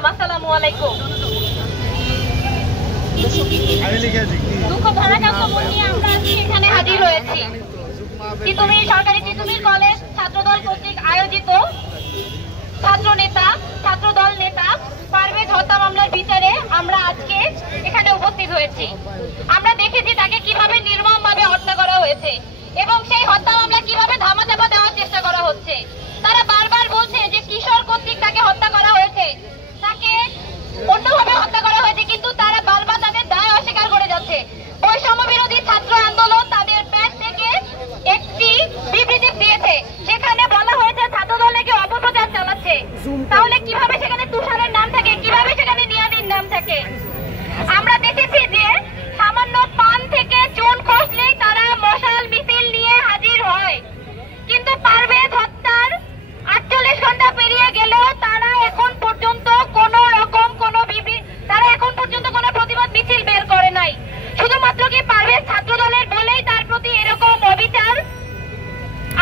সালাম, আসসালামু আলাইকুম। দুঃখ ভারাক্রান্ত মন নিয়ে আমরা আজকে এখানে হাজির হয়েছি। তিতুমির সরকারি তিতুমির কলেজ ছাত্রদল কর্তৃক আয়োজিত ছাত্রদল নেতা পারভেজ হত্যা মামলার বিচারে আমরা আজকে এখানে উপস্থিত হয়েছি। আমরা দেখেছি তাকে কিভাবে নির্মমভাবে হত্যা করা হয়েছে এবং সেই হত্যা মামলা কিভাবে ধামাচাপা দেওয়ার চেষ্টা করা হচ্ছে। তারা বারবার বলছে যে কিশোর কর্তৃক তাকে হত্যা করা হয়েছে, তাকে অন্যভাবে হত্যা করা হয়েছে, কিন্তু তারা বারবার তাদের দায় অস্বীকার করে যাচ্ছে। বৈষম্য বিরোধী ছাত্র আন্দোলন তাদের প্যাড থেকে একটি বিবৃতি দিয়েছে, সেখানে বলা হয়েছে ছাত্রদল নাকি অপপ্রচার চালাচ্ছে। তাহলে কিভাবে সেখানে তুষারের নাম থাকে, কিভাবে সেখানে নিয়াদির নাম থাকে? আমরা দেখেছি যে সামান্য পান থেকে চুন খসলেই তারা মশাল মিছিল নিয়ে হাজির হয়, কিন্তু পারভেজ হত্যার 48 ঘন্টা পেরিয়ে গেলেও তারা এখন পর্যন্ত কোনো প্রতিবাদ মিছিল বের করে নাই। শুধুমাত্র কি পারভেজ ছাত্রদলের বলেই তার প্রতি এরকম অবিচার?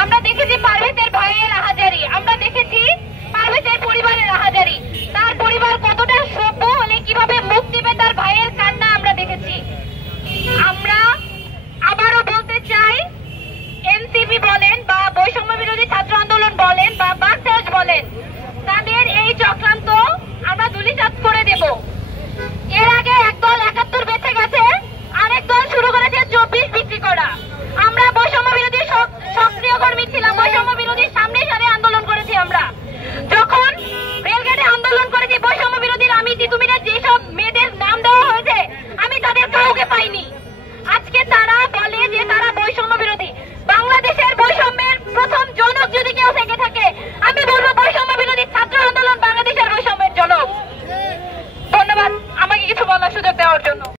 আমরা দেখেছি পারভেজের ভাইয়ের আহাজারি, আমরা দেখেছি পারভেজের পরিবারের আহাজারি, তার পরিবার কতটা সভ্য হলে কিভাবে মুখ দিবে তার ভাইয়ের কান্না আমরা দেখেছি। আমরা আবারও বলতে চাই, এনসিপি বলেন বা বৈষম্য বিরোধী ছাত্র আন্দোলন বলেন বা বাকশাল বলেন, তাদের এই চক্রান্ত আমরা ধূলিসাৎ করে দেব। এর আগে একদল 71 বেঁচে গেছে, আরেক দল শুরু করেছে 24 বিক্রি করা। আমরা বৈষম্য বিরোধী সক্রিয় কর্মী ছিলাম, বৈষম্য বিরোধী সামনে সারে আন্দোলন করেছি। আমরা যখন রেলগেটে আন্দোলন করেছি বৈষম্য বিরোধীর, আমি তিতুমিরে যেসব মেয়েদের নাম দেওয়া হয়েছে আমি তাদের কাউকে পাইনি। আজকে তারা বলে যে তারা বৈষম্য বিরোধী। বাংলাদেশের বৈষম্যের প্রথম জনক যদি কেউ থেকে থাকে, আমি বলবো বৈষম্য বিরোধী ছাত্র আন্দোলন বাংলাদেশের বৈষম্যের জনক। ধন্যবাদ আমাকে কিছু বলার সুযোগ দেওয়ার জন্য।